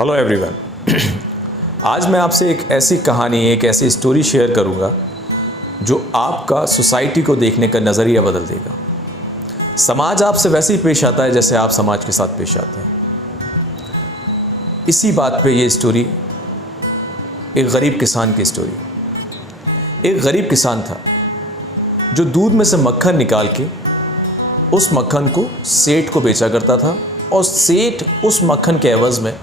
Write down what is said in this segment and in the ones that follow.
Hello everyone. आज मैं आपसे एक ऐसी कहानी, एक ऐसी स्टोरी शेयर करूंगा जो आपका सोसाइटी को देखने का नज़रिया बदल देगा। समाज आपसे वैसे ही पेश आता है जैसे आप समाज के साथ पेश आते हैं। इसी बात पे ये स्टोरी एक गरीब किसान की स्टोरी। एक गरीब किसान था जो दूध में से मक्खन निकाल के उस मक्खन को सेठ को बेचा करता था और सेठ उस मक्खन के एवज़ में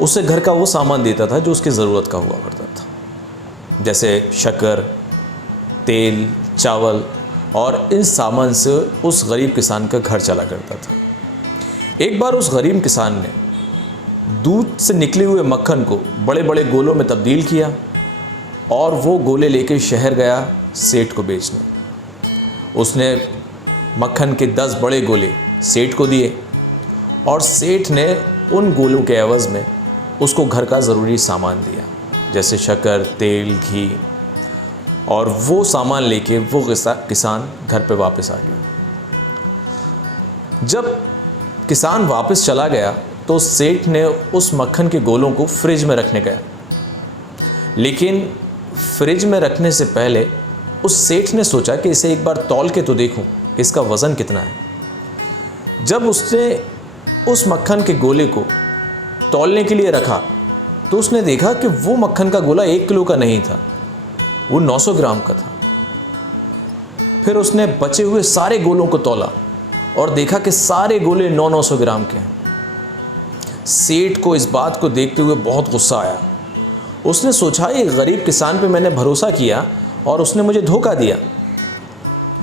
उसे घर का वो सामान देता था जो उसकी ज़रूरत का हुआ करता था, जैसे शक्कर, तेल, चावल, और इन सामान से उस गरीब किसान का घर चला करता था। एक बार उस गरीब किसान ने दूध से निकले हुए मक्खन को बड़े बड़े गोलों में तब्दील किया और वो गोले लेके शहर गया सेठ को बेचने। उसने मक्खन के 10 बड़े गोले सेठ को दिए और सेठ ने उन गोलों के एवज़ में उसको घर का ज़रूरी सामान दिया, जैसे शक्कर, तेल, घी, और वो सामान लेके वो किसान घर पे वापस आ गया। जब किसान वापस चला गया तो सेठ ने उस मक्खन के गोलों को फ्रिज में रखने गया, लेकिन फ्रिज में रखने से पहले उस सेठ ने सोचा कि इसे एक बार तौल के तो देखूं इसका वज़न कितना है। जब उसने उस मक्खन के गोले को तौलने के लिए रखा तो उसने देखा कि वो मक्खन का गोला 1 किलो का नहीं था, वो 900 ग्राम का था। फिर उसने बचे हुए सारे गोलों को तौला और देखा कि सारे गोले 900 ग्राम के हैं। सेठ को इस बात को देखते हुए बहुत गुस्सा आया। उसने सोचा, ये गरीब किसान पे मैंने भरोसा किया और उसने मुझे धोखा दिया।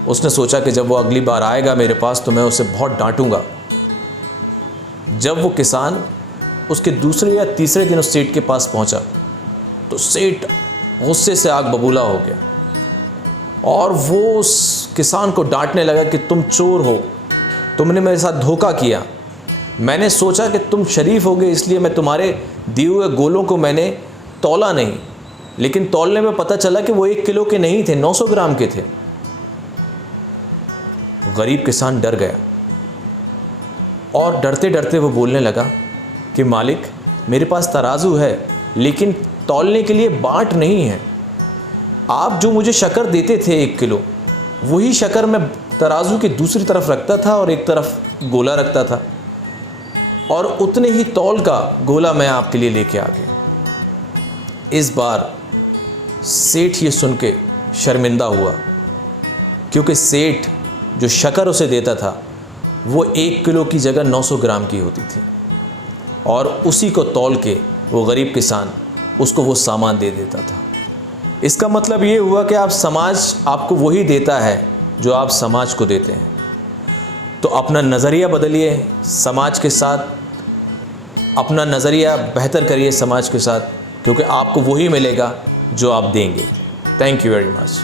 उसने सोचा कि जब वो अगली बार आएगा मेरे पास तो मैं उसे बहुत डांटूंगा। जब वो किसान उसके दूसरे या तीसरे दिन उस सेठ के पास पहुंचा तो सेठ गुस्से से आग बबूला हो गया और वो उस किसान को डांटने लगा कि तुम चोर हो, तुमने मेरे साथ धोखा किया। मैंने सोचा कि तुम शरीफ होगे इसलिए मैं तुम्हारे दिए हुए गोलों को मैंने तौला नहीं, लेकिन तौलने में पता चला कि वो 1 किलो के नहीं थे, 900 ग्राम के थे। गरीब किसान डर गया और डरते डरते वो बोलने लगा कि मालिक, मेरे पास तराजू है लेकिन तौलने के लिए बाट नहीं है। आप जो मुझे शक्कर देते थे 1 किलो, वही शक्कर मैं तराजू की दूसरी तरफ रखता था और एक तरफ गोला रखता था, और उतने ही तौल का गोला मैं आपके लिए लेके आ गया। इस बार सेठ ये सुन के शर्मिंदा हुआ, क्योंकि सेठ जो शक्कर उसे देता था वो 1 किलो की जगह 900 ग्राम की होती थी, और उसी को तौल के वो गरीब किसान उसको वो सामान दे देता था। इसका मतलब ये हुआ कि समाज आपको वही देता है जो आप समाज को देते हैं। तो अपना नज़रिया बदलिए, समाज के साथ अपना नज़रिया बेहतर करिए समाज के साथ, क्योंकि आपको वही मिलेगा जो आप देंगे। Thank you very much.